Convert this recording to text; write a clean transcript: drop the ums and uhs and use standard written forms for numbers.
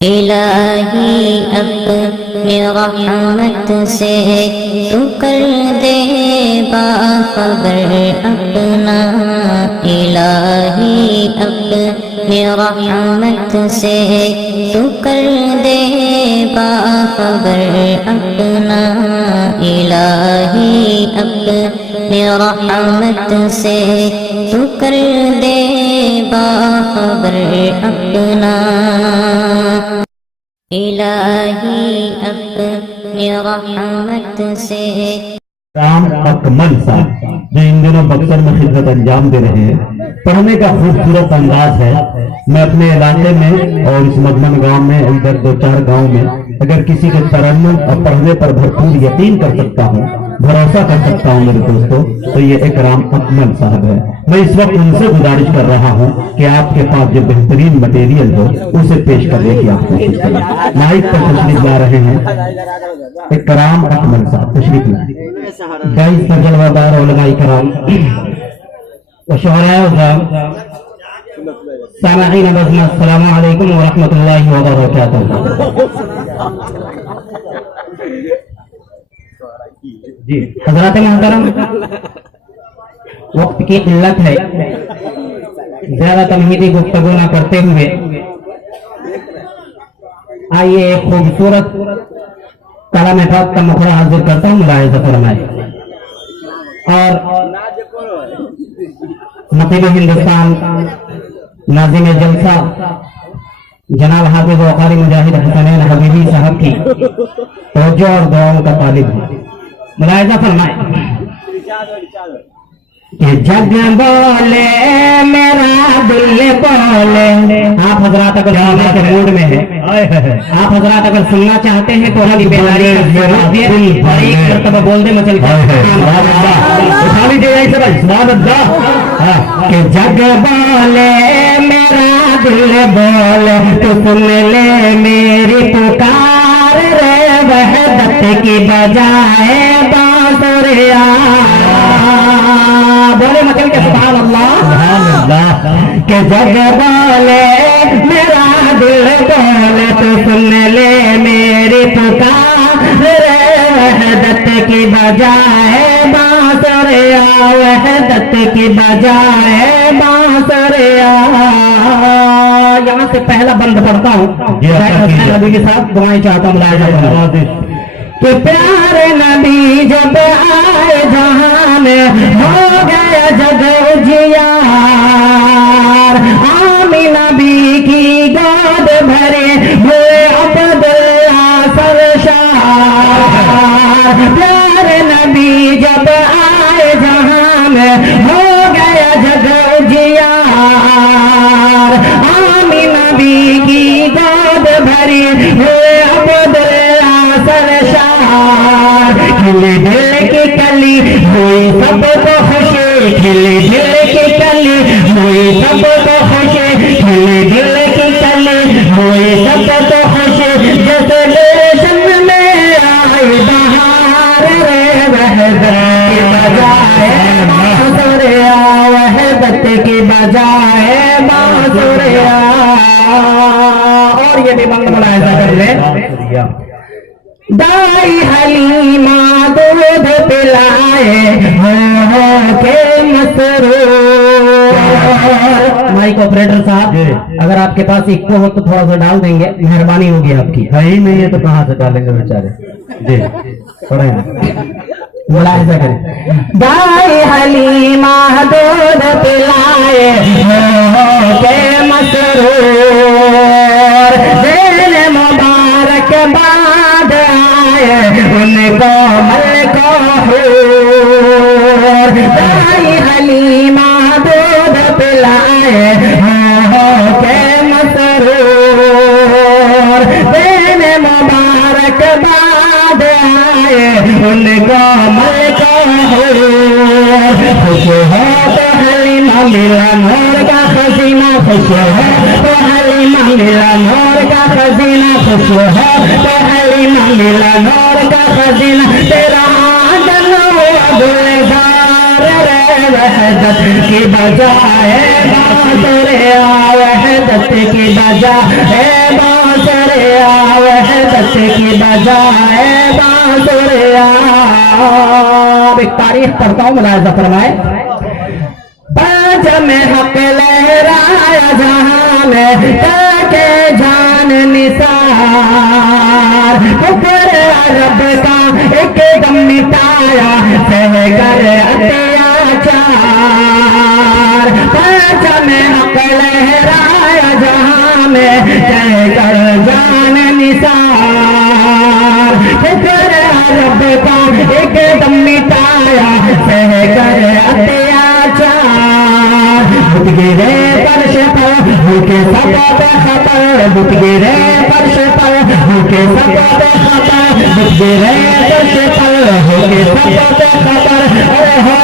इलाही अपनी रहमत से तू कर दे बाखबर अपना। इलाही अपनी रहमत से तू कर दे बाखबर अपना। इलाही अपनी रहमत से तू कर दे बाखबर अपना। इलाही अपनी रहमत से। राम अकमल साहब जो इन दिनों बक्सर में खिदमत अंजाम दे रहे हैं, पढ़ने का खूबसूरत अंदाज है। मैं अपने इलाके में और इस मधमन गांव में, इधर 2-4 गांव में अगर किसी के तरन्नुम और पढ़ने पर भरपूर यकीन कर सकता हूँ, भरोसा कर सकता हूँ मेरे दोस्तों, तो ये इकराम अकमल साहब है। मैं इस वक्त उनसे गुजारिश कर रहा हूँ कि आपके पास जो बेहतरीन मटेरियल हो उसे पेश करने की आप कोशिश करें। माइक पर तशरीफ ला रहे हैं इकराम अकमल साहब, तशरीफ लाए। गाइस पर जलवादार उलमा इकराम सामईन बज़म, अस्सलामु अलैकुम व रहमतुल्लाहि व बरकातुहू। जी हज़रात मोहतरम, वक्त की किल्लत है, ज्यादा तमहीदी गुफ्तगू न करते हुए आइए एक खूबसूरत कलाम पाक का मुखड़ा हाजिर करता हूँ, मुलाहिज़ा फरमाए। और नकीब हिंदुस्तान नाज़िम जलसा जनाब हाफिज़ व क़ारी मुजाहिद हसनैन हबीबी साहब की तवज्जो और दुआओं का तालिब है, मुलाहिज़ा फरमाए। कि जग बोले मेरा दिल बोले। आप हजरात अगर सुनने के मूड में है, आप हजरात अगर सुनना चाहते हैं तो हमारी बेदारी एक मरतबा बोल दे मचल कि जग बोले मेरा दिल बोले, तो सुन ले मेरी पुकार रे, वहदत की बजाए बांसुरिया। बोले मतलब के सुभान अल्लाह। के जग बोले मेरा दिल बोले, तो सुन ले मेरी पुकार रे, वहदत की बजाए बांसुरिया, वहदत की बजाए बांसुरिया। यहाँ से पहला बंद पढ़ता हूँ, नबी के साथ दुआएं चाहता हूँ। कि प्यारे नबी जब आए जहां में, हो गया जग उजियार। आमीना नबी की गोद भरे हुए अब्दुल्ला सरशार। प्यारे नबी जब आए जहां में, हो गया जग उजियार। आमीना नबी की गोद भरी हुए अब्दुल्ला सरशार। खिले दिल की कली हुई सबको खुशी, खिले दिल की कली हुई सबको खुशी, खिले दिल की कली हुई सबको खुशी। जैसे रेशम में आई बहार रे, वहदत की बजाए बांसुरिया, वहदत की बजाए बांसुरिया। और ये भी बंद मुलाहिज़ा कर ले। दाई हलीमा दूध पिलाए हो के मसरूर। माइक ऑपरेटर साहब, अगर आपके पास इक्को हो तो थोड़ा सा डाल देंगे, मेहरबानी होगी आपकी। है ही नहीं है तो कहाँ से डालेंगे बेचारे। जी पढ़े मुलाहिज़ा करें। दाई हलीमा दूध पिलाए हो के मसरूर। मुबारक बाद उनको मलको हूर। दाई हलीमा दूध पिलाए हो के मसरूर। देने मुबारक बाद आए उनको मलको हूर। खुश हो तो हलीमा मिला नूर का खजीना, खुश हो तो हलीमा मिला नूर का खजीना, खुश हो तो हलीमा मिला नूर का खजीना। तेरा आदन गुलजार रे, वहदत की बजाए बांसुरिया, वहदत की बजाए बांसुरिया। वहदत की बजाए बांसुरिया। एक तारीफ पढ़ता हूँ, मुलाहिजा फरमाए। बाज में हक लहराया जहां में ताके जान निसार, पुकार रब का एक दम मिटाया सह कर अत्याचार। बाज में हक लहराया जहां में तह कर जान निसार, पुकार रब का एक दम मिटाया सह कर अत्याचार। बुत गिरे फर्श पर होके सब बेखबर, बुत गिरे फर्श पर होके सब बेखबर, बुत गिरे फर्श पर होके सब बेखबर। अरे हो